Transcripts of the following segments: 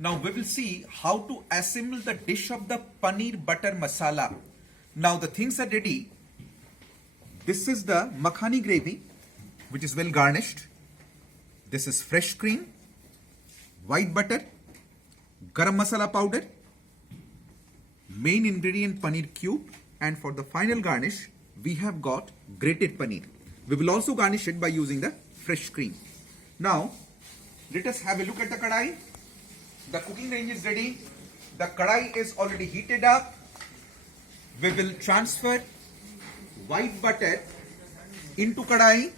Now we will see how to assemble the dish of the paneer butter masala. Now the things are ready. This is the makhani gravy, which is well garnished. This is fresh cream, white butter, garam masala powder, main ingredient paneer cube, and for the final garnish we have got grated paneer. We will also garnish it by using the fresh cream. Now let us have a look at the kadai. The cooking range is ready. The kadai is already heated up. We will transfer white butter into kadai.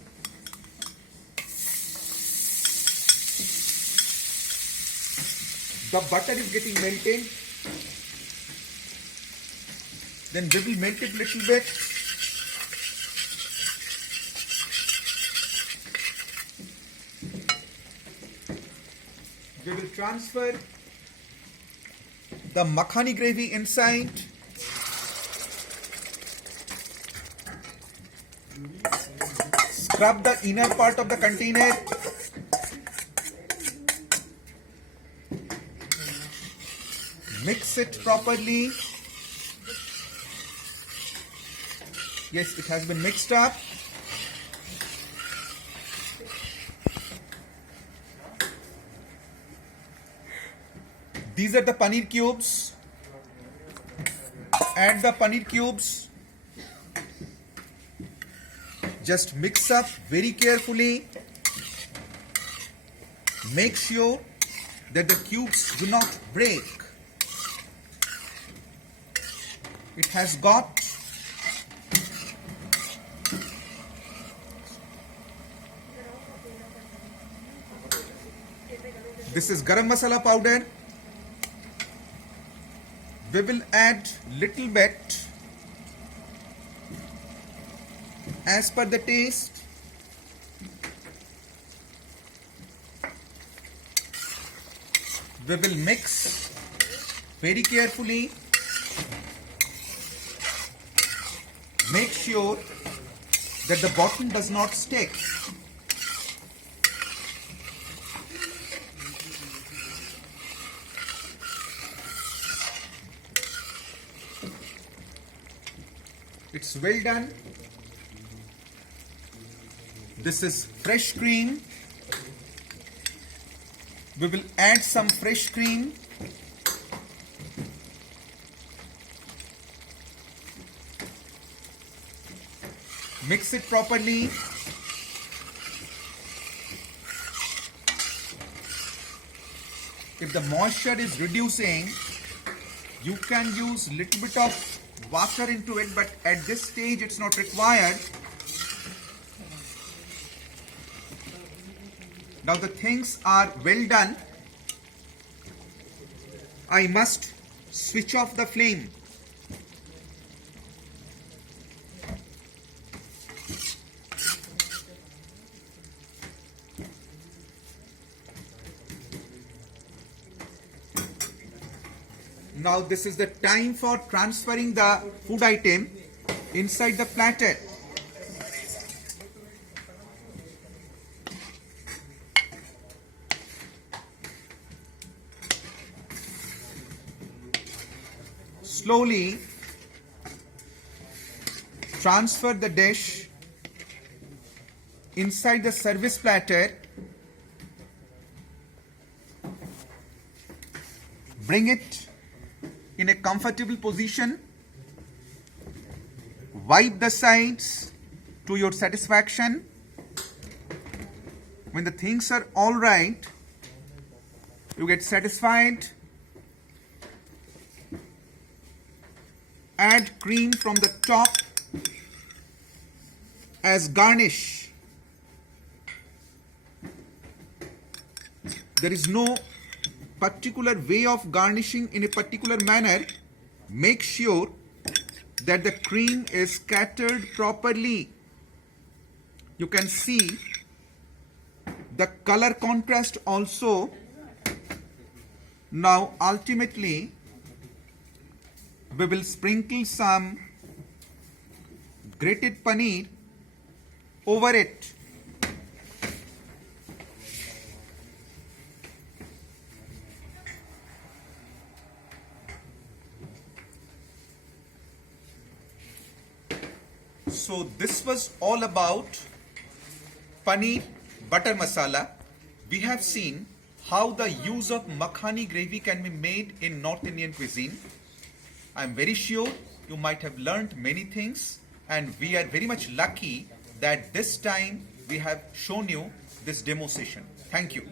The butter is getting melted. Then we will melt it little bit. We will transfer the makhani gravy inside. Scrub the inner part of the container. Mix it properly. Yes, it has been mixed up. These are the paneer cubes. Add the paneer cubes. Just mix up very carefully. Make sure that the cubes do not break. It has got this is garam masala powder. We will add little bit as per the taste. We will mix very carefully. Make sure that the bottom does not stick. It's well done. This is fresh cream. We will add some fresh cream. Mix it properly. If the moisture is reducing, you can use little bit of water into it, but at this stage it's not required. Now the things are well done. I must switch off the flame. Now this is the time for transferring the food item inside the platter. Slowly transfer the dish inside the service platter. Bring it in a comfortable position. Wipe the sides to your satisfaction. When the things are all right, you get satisfied. Add cream from the top as garnish. There is no particular way of garnishing in a particular manner. Make sure that the cream is scattered properly. You can see the color contrast also. Now ultimately we will sprinkle some grated paneer over it. So this was all about paneer butter masala. We have seen how the use of makhani gravy can be made in North Indian cuisine. I am very sure you might have learned many things, and we are very much lucky that this time we have shown you this demo session. Thank you.